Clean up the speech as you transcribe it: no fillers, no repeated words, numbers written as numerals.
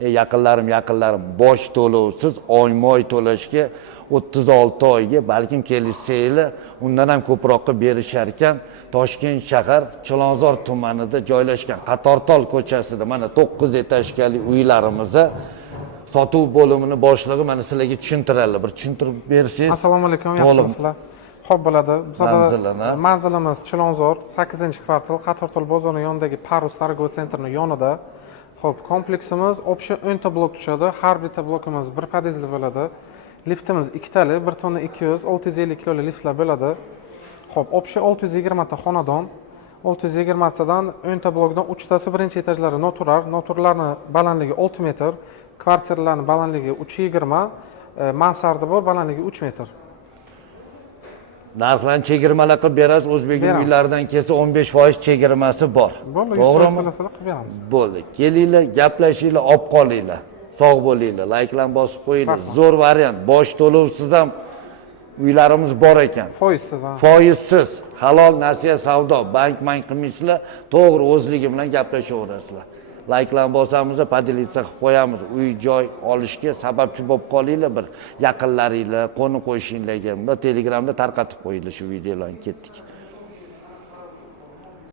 Yaqinlarim bosh to'lovsiz oyma-oy to'lashga 36 oyga balkim kelishsa yili undan ham ko'proqqa berishar ekan. Toshkent shahar Chilonzor tumanida joylashgan Qatortol ko'chasida mana 9 etajli uylarimizni sotuv bo'limini boshlig'i mana sizlarga tushuntiradilar. Bir tushuntirib bersangiz. Assalomu alaykum, yaxshimisizlar? Xo'p bo'ladi. Manzilini. Manzilimiz Chilonzor 8-kvartal Qatortol bozorining yonidagi Parus Торговый centrining yonida. Xo'p, kompleksimiz общий 10 ta blok tushadi. Har bitta blokimiz bir podyezdli bo'ladi. Liftimiz 2 tali, 1 tonna 200, 650 kiloli liftlar bo'ladi. Xo'p, общий 620 ta xonadon. 620 tadan 10 ta blokdan 3 tasi birinchi etajlari noturar. Noturlarning balandligi 6 metr, kvartiralarning balandligi 320, mansarda bor, balandligi 3 metr. Narxlarni chegirmalar qilib berasiz. O'zbek uylaridan kelsa 15% chegirmasi bor. To'g'rimi? Qilib beramiz. Bo'ldi. Kelinglar, gaplashinglar, olib qolinglar. Sog' bo'linglar. Layklarni bosib qo'yinglar. Zo'r variant. Bosh to'lovsiz ham uylarimiz bor ekan. Foizsiz ham. Foizsiz, halol nasiya savdo, bank qilmaysizlar, to'g'ri o'zligi bilan gaplashaverasizlar. Layklarni bosamiz, podelitsiya qilib qo'yamiz. Uy joy olishga sababchi bo'lib qolinglar, bir yaqinlaringlar, qo'ni qo'shninglarga, Telegramda tarqatib qo'yinglar shu videolarni. Ketdik.